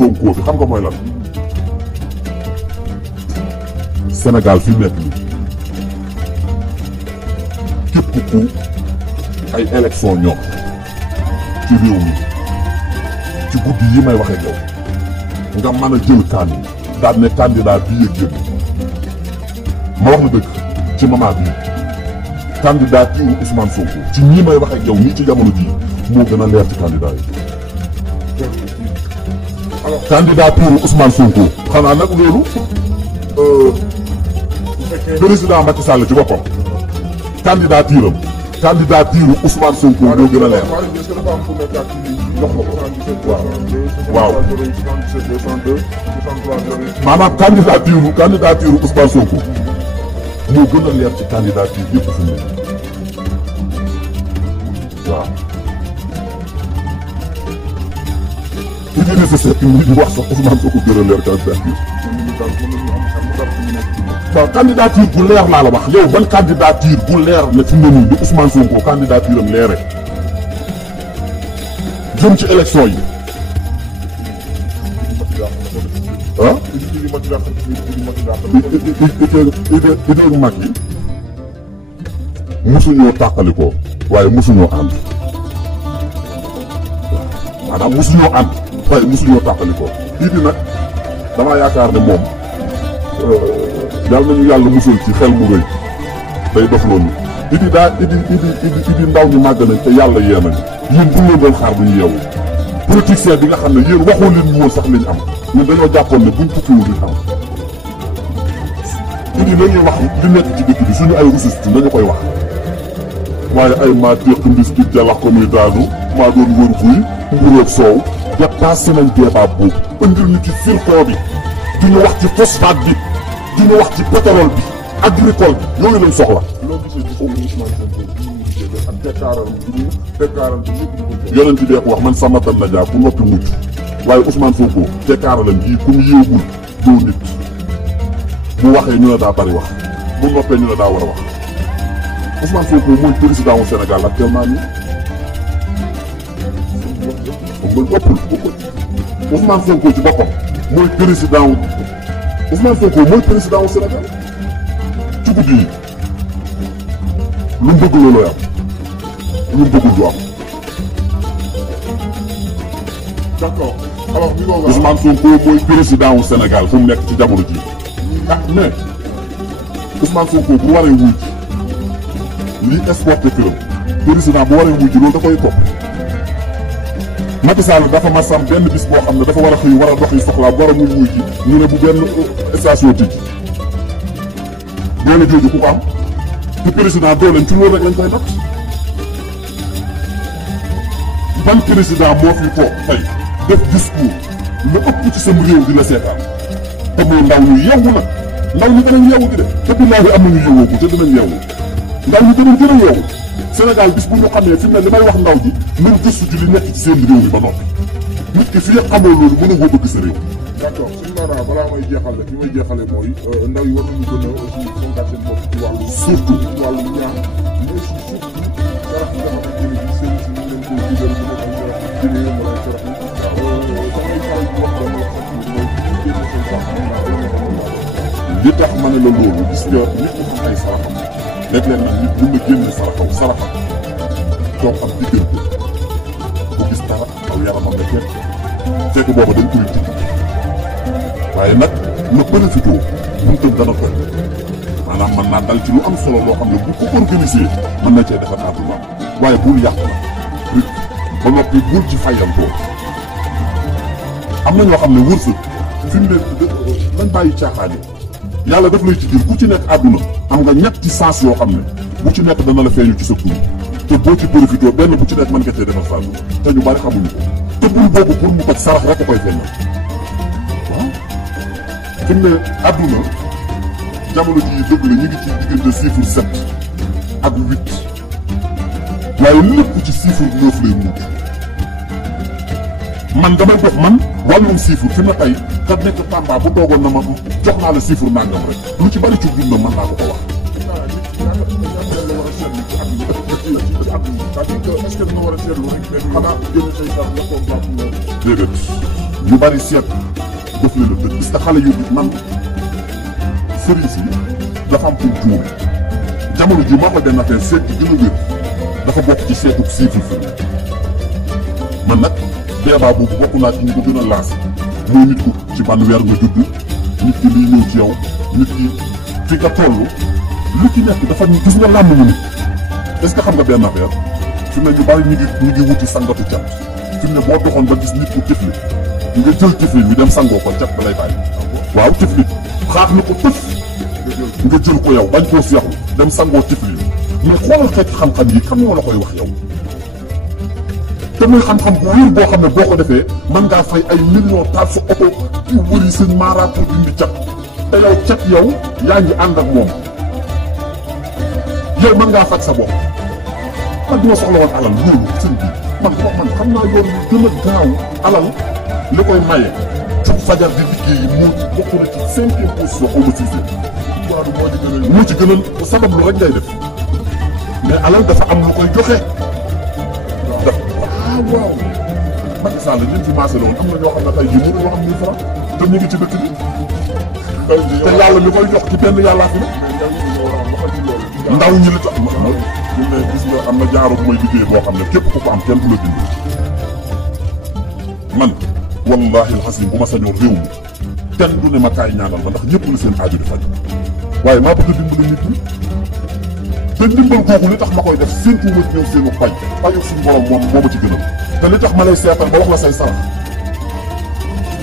Sonko bi xam nga mooy lan Sénégal fi nekk nii képp ku ay élection ñoom ci réew mi ci guddi yi may waxee yow nga mën a jël kan daal ne candidat bii ak génn ma wax la dëgg ci moment bii candidature Ousmane Sonko ci ñi may waxee yow nii ci jamono jii moo gën a leer ci candidat yi. alors candidature Ousmane Sonko xanaa nag loolu président Macky Sall ci boppam candidature Ousmane Sonko moo gën a leer. waaw maanaam candidature Ousmane Sonko moo gën a leer ci candidature yëpp fi mu ne waaw. Idrissa Seck mi di wax sax Ousmane Sonko gën a leer candidature. waaw candidature bu leer laa la wax yow ban candidature bu leer na fi mu ne nii di Ousmane Sonko candidature am leere jëm ci élection yi ah. idée mag yi mosuñoo tàqalikoo waaye mosuñoo ànd maanaam mosuñoo ànd waaye mosuñoo tàqalikoo idi nag damaa yaakaar ne moom yàlla nañu yàlla musul ci xel mu rëy day dox loolu idi ndaw ñu màgg nañ te yàlla yee nañu yéen bu ñu doon xaar duñu yeewu politicien bi nga xam ne yéen waxoo leen ñu woon sax liñ am ñun dañoo jàppoon ne buñ tukkiwul duñ am idi lañuy wax li nekk ci dëkk bi suñu ay ressources dañu koy wax waaye ay maa téq mbis di jalax ko muy daanu maa doon wër buy mburoog soow dépassé nañ débat boobu ëndil ñu ci zircon bi duñu wax ci phosphate bi duñu wax ci pétrole bi agricole bi yooyu lañ soxla. yonent bi wax man samatan la jaar ku noppi mucc waaye Ousmane Sonko tekkaaralam bii ku mu yéegul doo nit bu waxee ñu ne daa bari wax bu noppee ñu ne daa war a wax Ousmane Sonko mooy président wu Sénégal actuellement nii moom mooy ëppul Ousmane Sonko ci boppam mooy président wu Ousmane Sonko mooy président wu Sénégal ci guddi yi lu mu bëgg looloo am lu mu bëggul du am. d'accord alors Ousmane Sonko mooy président wu Sénégal fu mu nekk ci jamono ji ah mais Ousmane Sonko bu waree wuy ji lii exporté këram président bu waree wuy ji loolu da koy topp Macky Sall dafa masam benn bis boo xam ne dafa war a xëy war a dox yi soxlaa war a muy wuy ji ñu ne bu benn station tijji doole jooju ku ko am te président dooleem ci loolu rek lañ koy natt ban président moo fi toog tey def discours lu ëpp ci sam réew di la seetaan te mooy ndaw ñu yeewu nag ndaw ñu danañ yeewu di de te billaahi am nañu yeewoo ko te dinañ yeewu ndaw ñu danañ gën a yeewu Sénégal bis bu ñu xamee fi mu ne li may wax ndaw ji nañ gëstu ci li nekk ci seen réew mi ba noppi nit ki fii xamoo loolu mën a koo bëgg sa réew. d'accord suñu maanaam balaa may jeexale fi may jeexale mooy ndaw yi war nañu gën a aussi fonkaat seen bopp ci wàllu surtout ci wàllu ñaan mais aussi surtout sarax yi nga xamante ne bii seen si ñu leen koy digal ñu nekk ay sarax yi jëlee wala ay sarax yi damay faral di wax dama wax sax mooy génne seen sax li tax ma ne la loolu gis nga nit ku xam ay saraxam léeg-léeg nag nit mën na génne saraxam toog am diggante bu gis dara aw yaramam la fekk fekk booba dañ koy digg waaye nag na profité buntam dana koy maanaam mën naa dal ci lu am solo loo xam ne bu ko organisé mën na cee defar àdduna waaye bul yàq na rek ba noppi bul ci fayantoo am na ñoo xam ne wërsëg fi mu ne nañ bàyyi caaxaan yi yàlla daf lay ci jël ku ci nekk àdduna am nga ñetti sens yoo xam ne bu ci nekk dana la feeñu ci sa tur te boo ci profité benn bu ci nekk mën nga cee defar sa àdduna te ñu bari xamuñu ko te bul boobu pour mu toj sarax rek a koy feeñal waaw fi mu ne àdduna jamono jii dëgg la ñu ngi ci diggante chiffre 7 ak 8 waaye lépp ci chiffre 9 lay mujj man damay dox man wàllum chiffre fi ma tey ka nekk Tamba bu toogoon na ma jox naa la chiffre nangam rek lu ci bari ci dund mën naa ko ko wax. déedéet ñu bari seet daf leen a dëgg parce que xale yu man sëriñ si dafa am pour juum jamono ji moo ko benn affaire seet bi gën a wér dafa bokk ci seetu siiful fi man nag débat boobu bokk naa ci ñu ko gën a laas mooy nit ku ci ban weer nga judd nit ki liy ñëw ci yow nit ki fi nga toll lu ci nekk dafa gis nga làmm ñu nit est-ce que xam nga benn affaire fi mu ne ñu bari ñu ngi wuti sangatu cat fi mu ne boo doxoon ba gis nit ku tifli nga jël tifli ñu dem sangoo ko cat ba lay bàyyi waaw tifli xaax na ko tëf nga jël ko yow bañ koo seexlu dem sangoo tifli mais xoolal xeeti xam-xam yi kan moo la koy wax yow te muy xam-xam bu wér boo xam ne boo ko defee mën ngaa fay ay millions taal sa oto yu wëri sëñ Mara pour dindi cat te yow cat yow yaa ngi ànd ak moom yow mën ngaa faj sa bopp man duma soxla woon alal loolu sëñ bi man xam naa yoon yu gën a gaaw alal li koy maye jug fajar di liggéey moo bokk na ci 5e position xaw ma 6e waaw moo ci gën a sabab lu rek ngay def mais alal dafa am lu koy joxe waaw Macky Sall ñun fi maasee woon am na ñoo xam ne tey jii mënuñoo am 1000 francs te ñu ngi ci dëkk bi te yàlla mi koy jox ci benn yàllaa fi ne ndaw ñi li tax ñu ne gis nga am na jaaro bu may liggéey boo xam ne képp ku ko am kenn du la dimbali man wallahi alxasim bu ma sañoon réew mi kenn du ne ma kaay ñaanal ma ndax ñëpp la seen aaju di faj waaye maa bëgg dimbali nit ñi te ndimbal kooku li tax ma koy def séntu ma ñëw seenu paj paju suñu borom moom moo ma ci gënal te li tax ma lay seetal ba wax la say sarax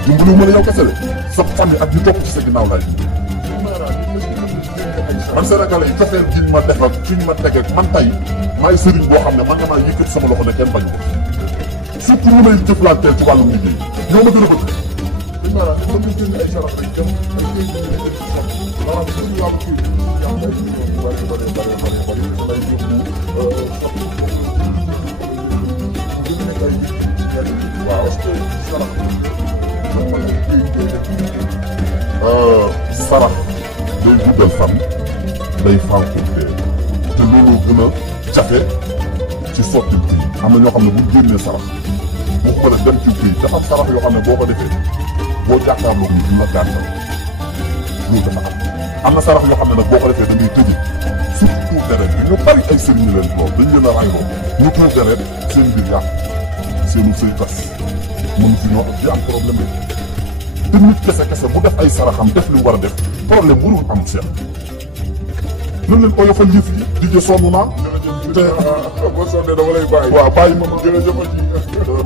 dimbali ma la yow kese de sa famille ak ñu topp ci sa ginnaaw laay man Sénégalais yi cofeel giñ ma def ak fiñ ma teg ak man tey maay sëriñ boo xam ne man damaa yëkkati sama loxo ne kenn bañu ko surtout lu may jëflanteel ci wàllum liggéey ñoo ma gën a bëgg. dañ ma naan dañ jënd ay sarax rek dem ay kayit yu nekk ci sax maanaam suñu yàlla kii yàlla ay millions yu bëri damay yóbbu waaw est-ce que sarax sarax day guddal fan day fànku te loolu gën a jafe ci sotti kii am na ñoo xam ne bu génnee sarax bu ko def dem ci kii dafa am sarax yoo xam ne boo ko defee boo jàkkaarloo ni dina gàttal loolu dafa am na sarax yoo xam ne nag boo ko defee da ngay tëji surtout tuur deret bi ñu bari ay sëriñ leen lool dañ leen a rayloo ñu tuur deret seen biir yàqu seenu sëy tas mënu fi ñoo di am problème bi te nit kese bu def ay saraxam def li mu war a def problème warul am seet nan leen oyofal yëf yi di jë sonn naa te boo sonnee dama lay bàyyi waaw bàyyi ma jërëjëf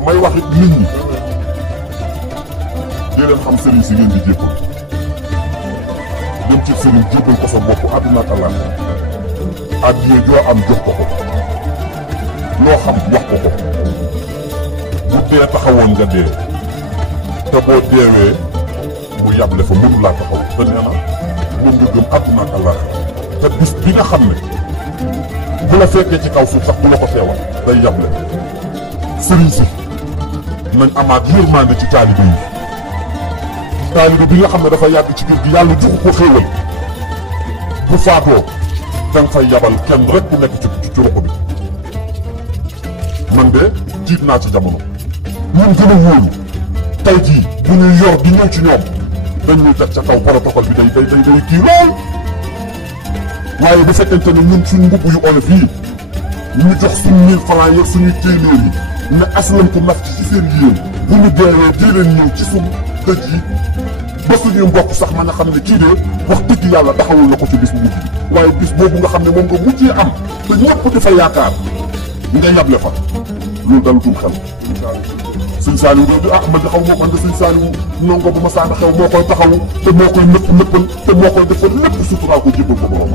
may wax it nit ñi di leen xam sëriñ si ngeen di jébbal dem ci sëriñ jébbal ko sa bopp àdduna ak àllaaxira addiya joo am jox ko ko loo xam wax ko ko bu dee taxawoon nga dee te boo deewee mu yàble fa mënu laa taxaw te nee na moom nga gëm àdduna ak àllaaxira te bis bi nga xam ne bu la fekkee ci kaw suuf sax bu la ko teewal day yàble sëriñ si nañ amaat yërmande ci taalibe yi taalibe bi nga xam ne dafa yàgg ci kër gi yàlla joxu ko xéewal bu faatoo danga fay yabal kenn rek ku nekk ci ruq bi man de tiit naa ci jamono ñun gën a wóolu tey jii bu ñuy yor di ñëw ci ñoom dañ ñuy teg ca kaw protocole bi day kii lool waaye bu fekkente ne ñun suñ mbubb yu oyof yi ñu jox suñ 1000 francs yeeg suñuy téeméer yi ne aslam ko naf ci seen yéen bu ñu deewee di leen ñëw ci suñ dëj yi ba suñuy mbokk sax mën a xam ne kii de wax dëgg yàlla taxawul la ko ci bis bu mujj bi waaye bis boobu nga xam ne moom nga mujjee am te ñëpp di fa yaakaar nga yable fa loolu dal dul xel sëñ Saliou de man de xaw moo man de sëñ Saliou nongo bu ma saana xew moo koy taxawu te moo koy nëppal te moo koy defal lépp suturaal ko jébbal ko borom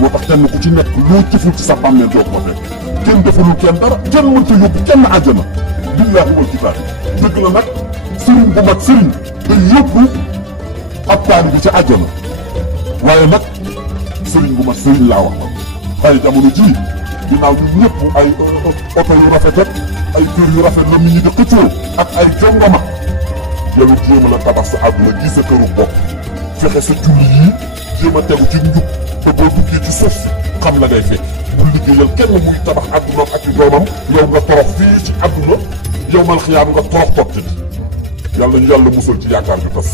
moo tax kenn ku ci nekk loo jëful ci sa bàmmeel doo ko fekk kenn defalul kenn dara kenn mënta yóbbu kenn àjjana billaahi wal kitaab dëgg la nag sëriñ bu mat sëriñ day yóbbu ab taalibe bi ci àjjana waaye nag sëriñ bu mat sëriñ laa wax xëy jamono jii ginnaaw ñun ñëpp ay oto yu rafet ak ay kër yu rafet la nit ñi di xëccoo ak ay jongoma yow it jéem a la tabax sa àdduna gi sa këru bopp fexe sa julli yii jéem a tegu ci njub te boo duggee ci suuf si xam la ngay fekk bu liggéeyal kenn muy tabax àdduna ak i doomam yow nga torox fii ci àdduna yow mal xiyaam nga torox toog ci yàlla ñu yàlla musal ci yaakaar ju tas